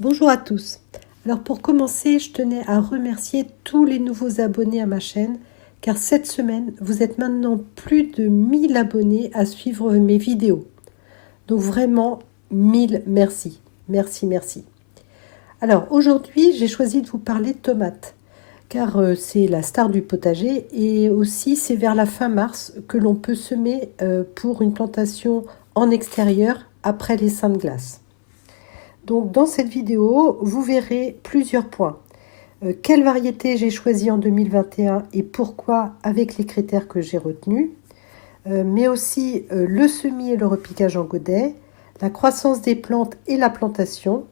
Bonjour à tous. Alors pour commencer, je tenais à remercier tous les nouveaux abonnés à ma chaîne, car cette semaine, vous êtes maintenant plus de 1000 abonnés à suivre mes vidéos. Donc vraiment, 1000 merci. Merci, merci. Alors aujourd'hui, j'ai choisi de vous parler de tomates, car c'est la star du potager et aussi c'est vers la fin mars que l'on peut semer pour une plantation en extérieur après les seins de glace. Donc dans cette vidéo, vous verrez plusieurs points. Quelle variété j'ai choisi en 2021 et pourquoi avec les critères que j'ai retenus. Mais aussi le semis et le repiquage en godet, la croissance des plantes et la plantation,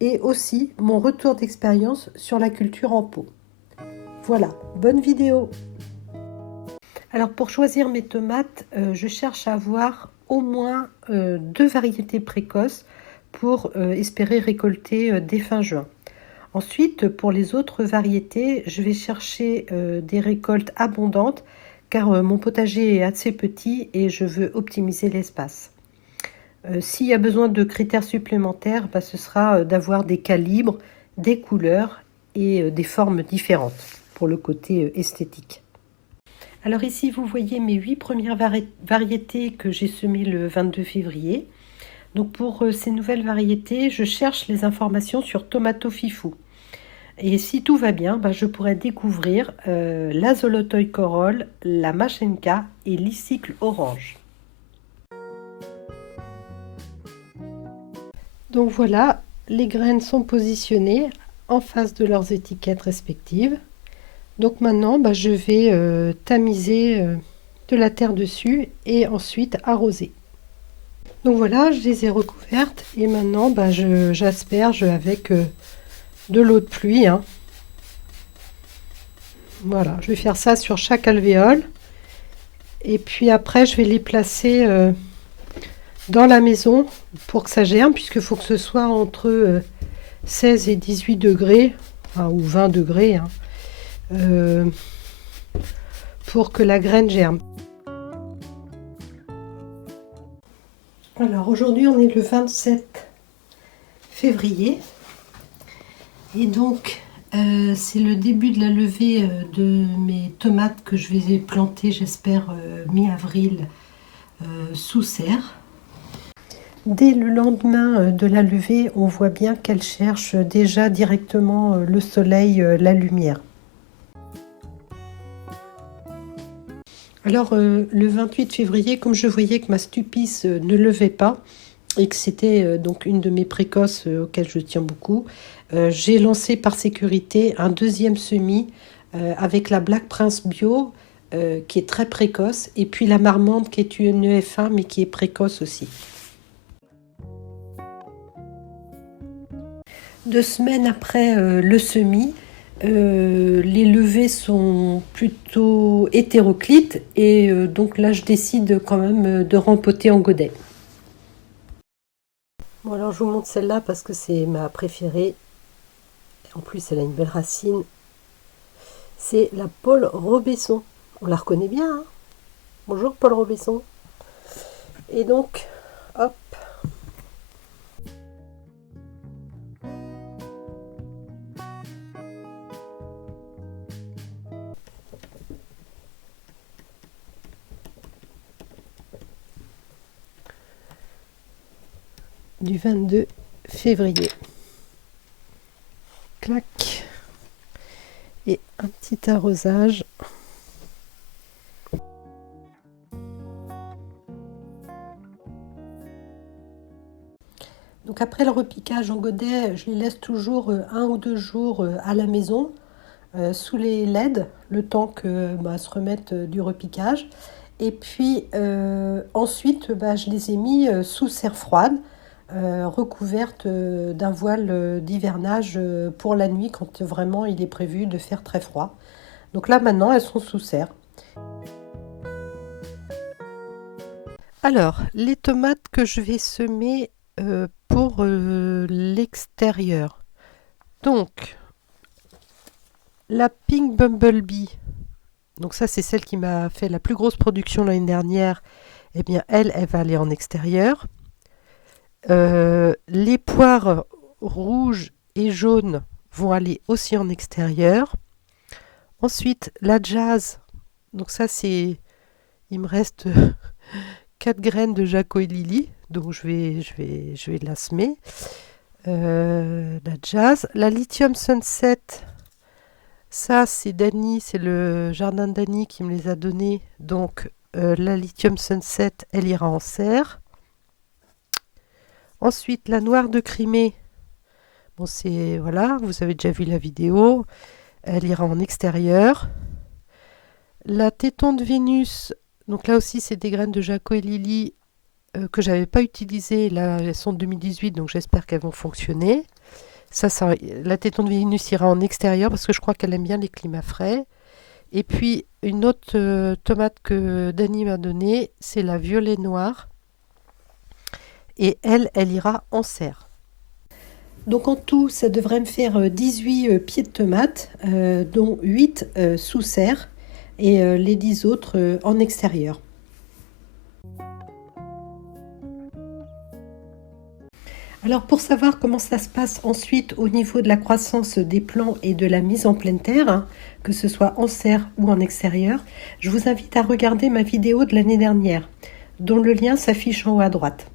et aussi mon retour d'expérience sur la culture en pot. Voilà, bonne vidéo. Alors pour choisir mes tomates, je cherche à avoir au moins 2 variétés précoces pour espérer récolter dès fin juin. Ensuite, pour les autres variétés, je vais chercher des récoltes abondantes car mon potager est assez petit et je veux optimiser l'espace. S'il y a besoin de critères supplémentaires, ce sera d'avoir des calibres, des couleurs et des formes différentes pour le côté esthétique. Alors ici, vous voyez mes 8 premières variétés que j'ai semées le 22 février. Donc pour ces nouvelles variétés, je cherche les informations sur Tomato Fifou. Et si tout va bien, je pourrais découvrir la Zolotoy Corolle, la Machenka et l'Icycle Orange. Donc voilà, les graines sont positionnées en face de leurs étiquettes respectives. Donc maintenant, je vais tamiser de la terre dessus et ensuite arroser. Donc voilà, je les ai recouvertes et maintenant j'asperge avec de l'eau de pluie. Voilà, je vais faire ça sur chaque alvéole. Et puis après, je vais les placer dans la maison pour que ça germe, puisqu'il faut que ce soit entre 16 et 18 degrés, ou 20 degrés, pour que la graine germe. Alors aujourd'hui, on est le 27 février. Et donc, c'est le début de la levée de mes tomates que je vais planter, j'espère, mi-avril sous serre. Dès le lendemain de la levée, on voit bien qu'elles cherchent déjà directement le soleil, la lumière. Alors, le 28 février, comme je voyais que ma stupice ne levait pas, et que c'était donc une de mes précoces auxquelles je tiens beaucoup, j'ai lancé par sécurité un deuxième semis avec la Black Prince Bio qui est très précoce et puis la Marmande qui est une EF1 mais qui est précoce aussi. 2 semaines après le semis, les levées sont plutôt hétéroclites et donc là je décide quand même de rempoter en godet. Bon, alors je vous montre celle-là parce que c'est ma préférée. En plus, elle a une belle racine. C'est la Paul Robesson. On la reconnaît bien, hein. Bonjour Paul Robesson. Et donc, hop. Du 22 février. Clac. Et un petit arrosage. Donc après le repiquage en godet, je les laisse toujours 1 ou 2 jours à la maison sous les LED, le temps que se remettent du repiquage. Et puis ensuite, je les ai mis sous serre froide, recouverte d'un voile d'hivernage pour la nuit quand vraiment il est prévu de faire très froid. Donc là maintenant, elles sont sous serre. Alors, les tomates que je vais semer pour l'extérieur. Donc, la Pink Bumblebee, donc ça c'est celle qui m'a fait la plus grosse production l'année dernière, eh bien elle va aller en extérieur. Les poires rouge et jaune vont aller aussi en extérieur. Ensuite, la jazz, donc ça c'est, il me reste 4 graines de Jaco et Lily, donc je vais la semer. La jazz, la lithium sunset, ça c'est Dany, c'est le jardin de Dany qui me les a donnés, donc la lithium sunset, elle ira en serre. Ensuite, la noire de Crimée, bon c'est, voilà, vous avez déjà vu la vidéo, elle ira en extérieur. La téton de Vénus, donc là aussi c'est des graines de Jaco et Lily que j'avais pas utilisées, là elles sont de 2018, donc j'espère qu'elles vont fonctionner. La téton de Vénus ira en extérieur parce que je crois qu'elle aime bien les climats frais. Et puis une autre tomate que Dany m'a donnée, c'est la violet noire. Et elle ira en serre. Donc en tout, ça devrait me faire 18 pieds de tomates, dont 8 sous serre et les 10 autres en extérieur. Alors pour savoir comment ça se passe ensuite au niveau de la croissance des plants et de la mise en pleine terre, hein, que ce soit en serre ou en extérieur, je vous invite à regarder ma vidéo de l'année dernière, dont le lien s'affiche en haut à droite.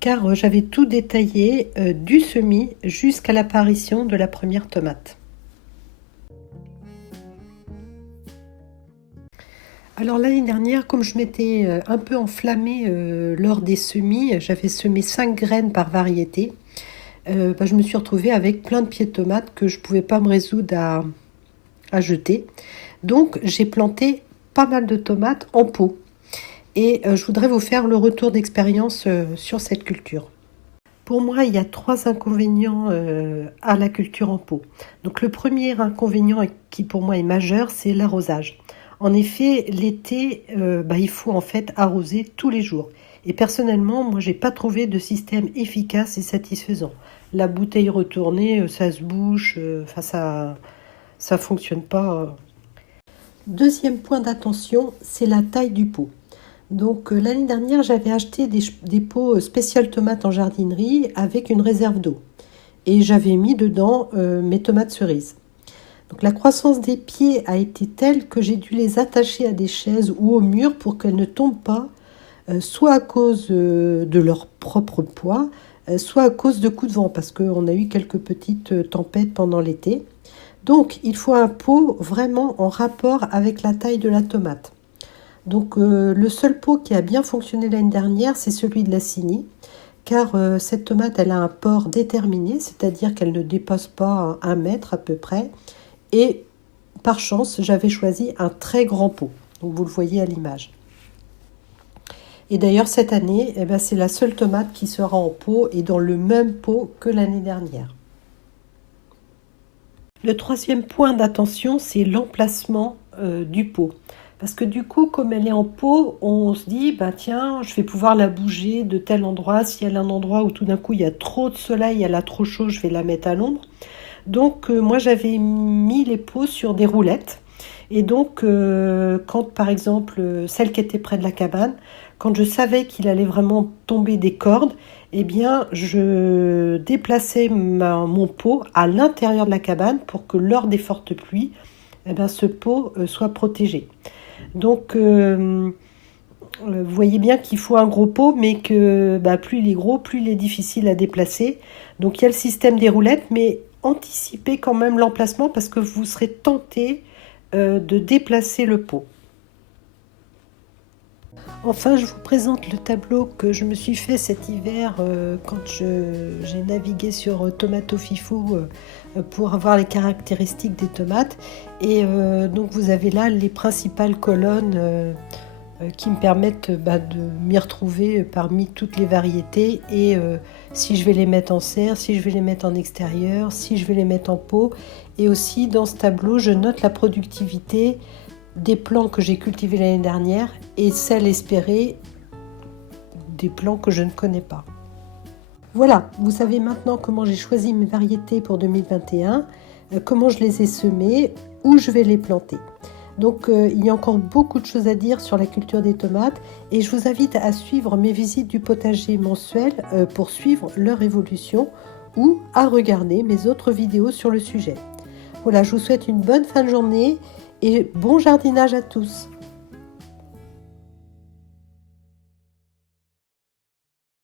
Car j'avais tout détaillé du semis jusqu'à l'apparition de la première tomate. Alors l'année dernière, comme je m'étais un peu enflammée lors des semis, j'avais semé 5 graines par variété, je me suis retrouvée avec plein de pieds de tomates que je ne pouvais pas me résoudre à jeter. Donc j'ai planté pas mal de tomates en pot. Et je voudrais vous faire le retour d'expérience sur cette culture. Pour moi, il y a 3 inconvénients à la culture en pot. Donc le premier inconvénient qui pour moi est majeur, c'est l'arrosage. En effet, l'été, il faut en fait arroser tous les jours. Et personnellement, moi, j'ai pas trouvé de système efficace et satisfaisant. La bouteille retournée, ça se bouche, ça fonctionne pas. Deuxième point d'attention, c'est la taille du pot. Donc l'année dernière, j'avais acheté des pots spécial tomates en jardinerie avec une réserve d'eau. Et j'avais mis dedans mes tomates cerises. Donc la croissance des pieds a été telle que j'ai dû les attacher à des chaises ou au mur pour qu'elles ne tombent pas, soit à cause de leur propre poids, soit à cause de coups de vent, parce qu'on a eu quelques petites tempêtes pendant l'été. Donc il faut un pot vraiment en rapport avec la taille de la tomate. Donc le seul pot qui a bien fonctionné l'année dernière, c'est celui de la Cini, car cette tomate, elle a un port déterminé, c'est-à-dire qu'elle ne dépasse pas 1 mètre à peu près. Et par chance, j'avais choisi un très grand pot. Donc vous le voyez à l'image. Et d'ailleurs, cette année, c'est la seule tomate qui sera en pot et dans le même pot que l'année dernière. Le troisième point d'attention, c'est l'emplacement du pot. Parce que du coup, comme elle est en pot, on se dit, tiens, je vais pouvoir la bouger de tel endroit. Si elle a un endroit où tout d'un coup, il y a trop de soleil, elle a trop chaud, je vais la mettre à l'ombre. Donc moi j'avais mis les pots sur des roulettes et donc quand par exemple celle qui était près de la cabane, quand je savais qu'il allait vraiment tomber des cordes, eh bien je déplaçais mon pot à l'intérieur de la cabane pour que lors des fortes pluies, ce pot soit protégé. Donc vous voyez bien qu'il faut un gros pot, mais que plus il est gros, plus il est difficile à déplacer. Donc il y a le système des roulettes, mais anticipez quand même l'emplacement parce que vous serez tenté de déplacer le pot. Enfin, je vous présente le tableau que je me suis fait cet hiver quand j'ai navigué sur Tomato Fifou pour avoir les caractéristiques des tomates. Et donc vous avez là les principales colonnes qui me permettent de m'y retrouver parmi toutes les variétés et si je vais les mettre en serre, si je vais les mettre en extérieur, si je vais les mettre en pot. Et aussi dans ce tableau, je note la productivité des plants que j'ai cultivés l'année dernière et celle espérée des plants que je ne connais pas. Voilà, vous savez maintenant comment j'ai choisi mes variétés pour 2021, comment je les ai semées, où je vais les planter. Donc il y a encore beaucoup de choses à dire sur la culture des tomates et je vous invite à suivre mes visites du potager mensuel pour suivre leur évolution ou à regarder mes autres vidéos sur le sujet. Voilà, je vous souhaite une bonne fin de journée et bon jardinage à tous.